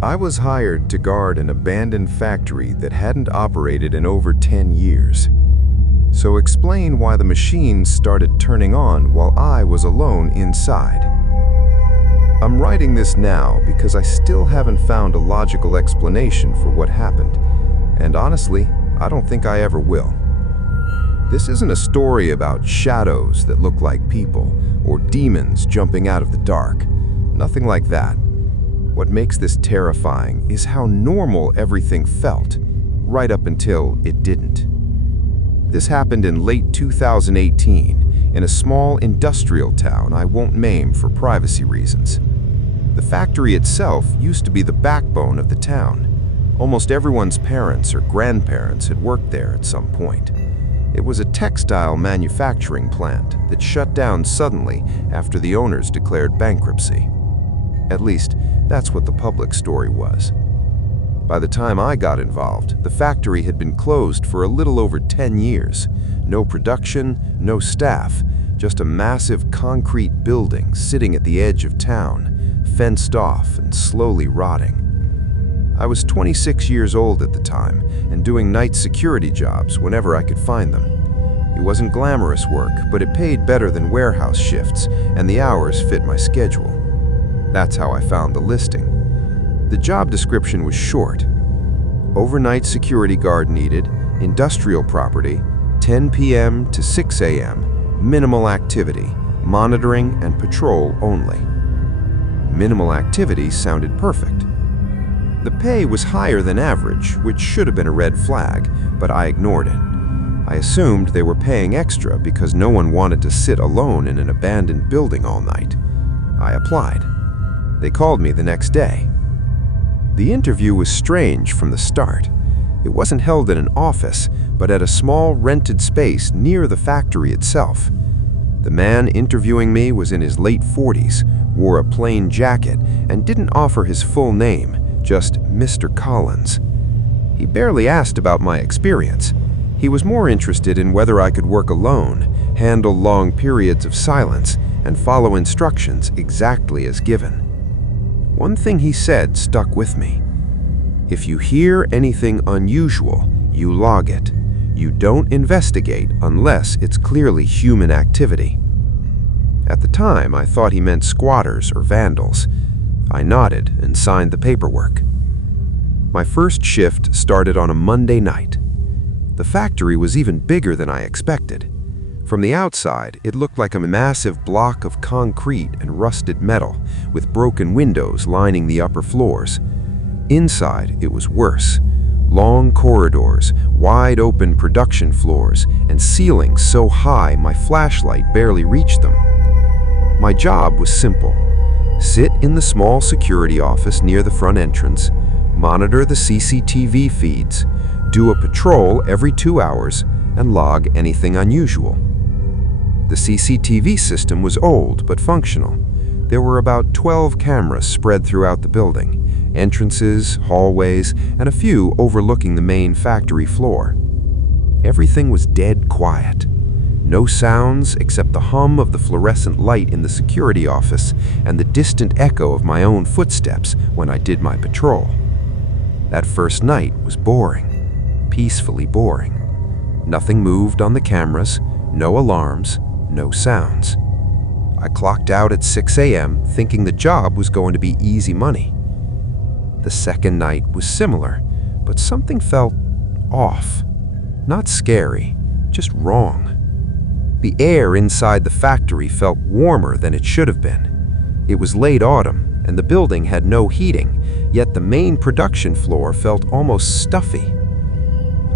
I was hired to guard an abandoned factory that hadn't operated in over 10 years. So explain why the machines started turning on while I was alone inside. I'm writing this now because I still haven't found a logical explanation for what happened, and honestly, I don't think I ever will. This isn't a story about shadows that look like people or demons jumping out of the dark. Nothing like that. What makes this terrifying is how normal everything felt, right up until it didn't. This happened in late 2018 in a small industrial town I won't name for privacy reasons. The factory itself used to be the backbone of the town. Almost everyone's parents or grandparents had worked there at some point. It was a textile manufacturing plant that shut down suddenly after the owners declared bankruptcy. At least, that's what the public story was. By the time I got involved, the factory had been closed for a little over 10 years. No production, no staff, just a massive concrete building sitting at the edge of town, fenced off and slowly rotting. I was 26 years old at the time and doing night security jobs whenever I could find them. It wasn't glamorous work, but it paid better than warehouse shifts, and the hours fit my schedule. That's how I found the listing. The job description was short. Overnight security guard needed, industrial property, 10 p.m. to 6 a.m., minimal activity, monitoring and patrol only. Minimal activity sounded perfect. The pay was higher than average, which should have been a red flag, but I ignored it. I assumed they were paying extra because no one wanted to sit alone in an abandoned building all night. I applied. They called me the next day. The interview was strange from the start. It wasn't held in an office, but at a small rented space near the factory itself. The man interviewing me was in his late 40s, wore a plain jacket, and didn't offer his full name, just Mr. Collins. He barely asked about my experience. He was more interested in whether I could work alone, handle long periods of silence, and follow instructions exactly as given. One thing he said stuck with me. If you hear anything unusual, you log it. You don't investigate unless it's clearly human activity. At the time, I thought he meant squatters or vandals. I nodded and signed the paperwork. My first shift started on a Monday night. The factory was even bigger than I expected. From the outside, it looked like a massive block of concrete and rusted metal, with broken windows lining the upper floors. Inside, it was worse. Long corridors, wide open production floors, and ceilings so high my flashlight barely reached them. My job was simple. Sit in the small security office near the front entrance, monitor the CCTV feeds, do a patrol every 2 hours, and log anything unusual. The CCTV system was old but functional. There were about 12 cameras spread throughout the building, entrances, hallways, and a few overlooking the main factory floor. Everything was dead quiet. No sounds except the hum of the fluorescent light in the security office and the distant echo of my own footsteps when I did my patrol. That first night was boring, peacefully boring. Nothing moved on the cameras, no alarms, no sounds. I clocked out at 6 a.m. thinking the job was going to be easy money. The second night was similar, but something felt off. Not scary, just wrong. The air inside the factory felt warmer than it should have been. It was late autumn, and the building had no heating, yet the main production floor felt almost stuffy.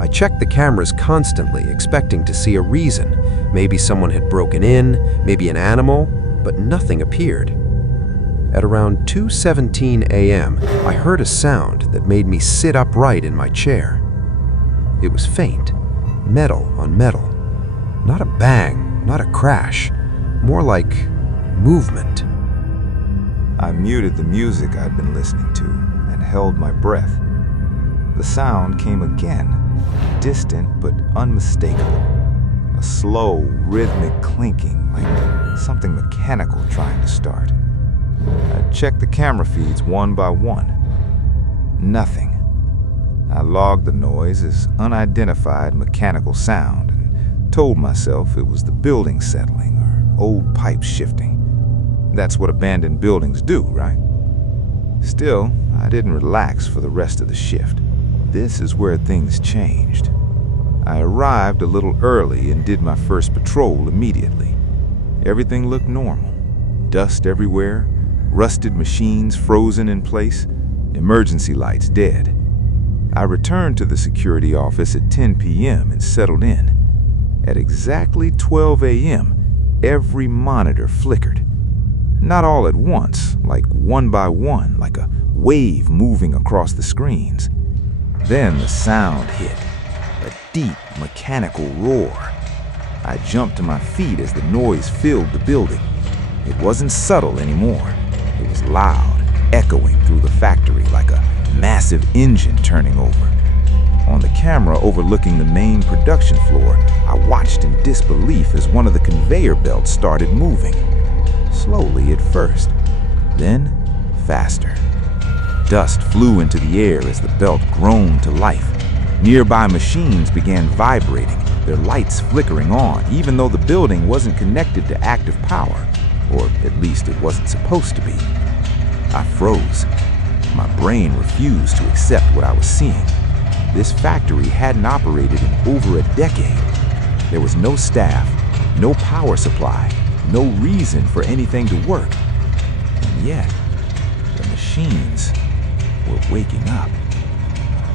I checked the cameras constantly, expecting to see a reason. Maybe someone had broken in, maybe an animal, but nothing appeared. At around 2:17 a.m., I heard a sound that made me sit upright in my chair. It was faint, metal on metal. Not a bang, not a crash, more like movement. I muted the music I'd been listening to and held my breath. The sound came again, distant but unmistakable. A slow, rhythmic clinking, like something mechanical trying to start. I checked the camera feeds one by one. Nothing. I logged the noise as unidentified mechanical sound and told myself it was the building settling or old pipes shifting. That's what abandoned buildings do, right? Still, I didn't relax for the rest of the shift. This is where things changed. I arrived a little early and did my first patrol immediately. Everything looked normal. Dust everywhere, rusted machines frozen in place, emergency lights dead. I returned to the security office at 10 p.m. and settled in. At exactly 12 a.m., every monitor flickered. Not all at once, like one by one, like a wave moving across the screens. Then the sound hit, a deep mechanical roar. I jumped to my feet as the noise filled the building. It wasn't subtle anymore. It was loud, echoing through the factory like a massive engine turning over. On the camera overlooking the main production floor, I watched in disbelief as one of the conveyor belts started moving. Slowly at first, then faster. Dust flew into the air as the belt groaned to life. Nearby machines began vibrating, their lights flickering on, even though the building wasn't connected to active power, or at least it wasn't supposed to be. I froze. My brain refused to accept what I was seeing. This factory hadn't operated in over a decade. There was no staff, no power supply, no reason for anything to work. And yet, the machines were waking up.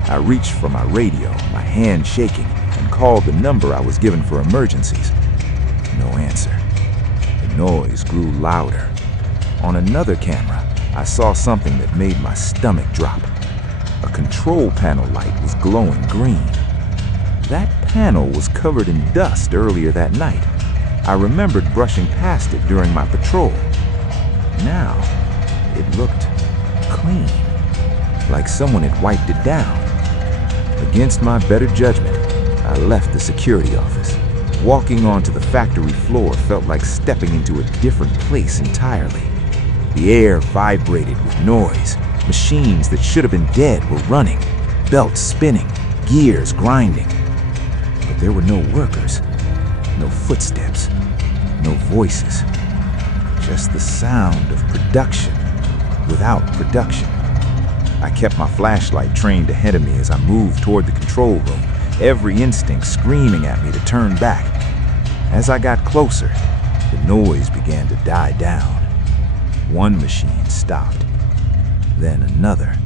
I reached for my radio, my hand shaking, and called the number I was given for emergencies. No answer. The noise grew louder. On another camera, I saw something that made my stomach drop. A control panel light was glowing green. That panel was covered in dust earlier that night. I remembered brushing past it during my patrol. Now, it looked clean, like someone had wiped it down. Against my better judgment, I left the security office. Walking onto the factory floor felt like stepping into a different place entirely. The air vibrated with noise. Machines that should have been dead were running, belts spinning, gears grinding. But there were no workers, no footsteps, no voices. Just the sound of production without production. I kept my flashlight trained ahead of me as I moved toward the control room, every instinct screaming at me to turn back. As I got closer, the noise began to die down. One machine stopped, then another.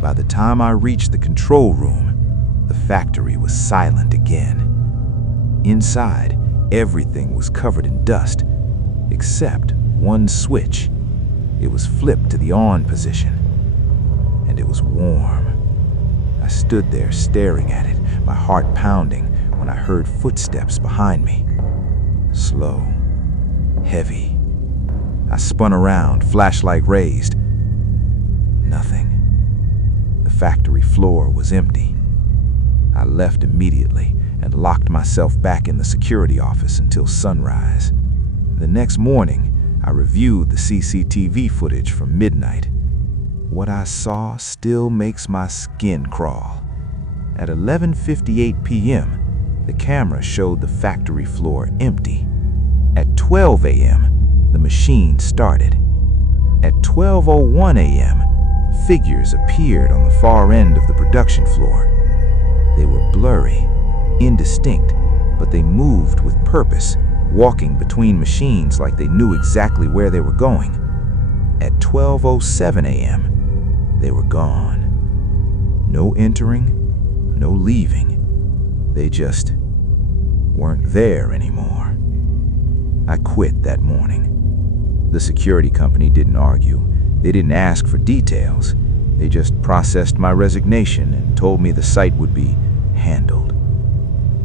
By the time I reached the control room, the factory was silent again. Inside, everything was covered in dust, except one switch. It was flipped to the on position, and it was warm. I stood there staring at it, my heart pounding, when I heard footsteps behind me. Slow, heavy. I spun around, flashlight raised. Nothing. The factory floor was empty. I left immediately and locked myself back in the security office until sunrise. The next morning, I reviewed the CCTV footage from midnight. What I saw still makes my skin crawl. At 11:58 p.m., the camera showed the factory floor empty. At 12 a.m., the machine started. At 12:01 a.m., figures appeared on the far end of the production floor. They were blurry, indistinct, but they moved with purpose, walking between machines like they knew exactly where they were going. At 12:07 a.m., they were gone. No entering, no leaving. They just weren't there anymore. I quit that morning. The security company didn't argue. They didn't ask for details. They just processed my resignation and told me the site would be handled.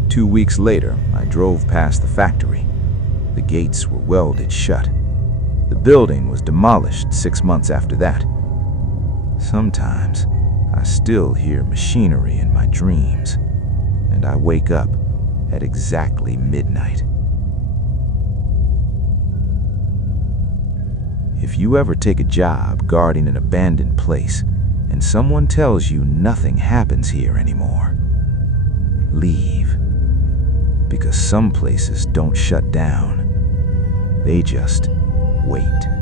2 weeks later, I drove past the factory. The gates were welded shut. The building was demolished 6 months after that. Sometimes, I still hear machinery in my dreams, and I wake up at exactly midnight. If you ever take a job guarding an abandoned place and someone tells you nothing happens here anymore, leave. Because some places don't shut down. They just wait.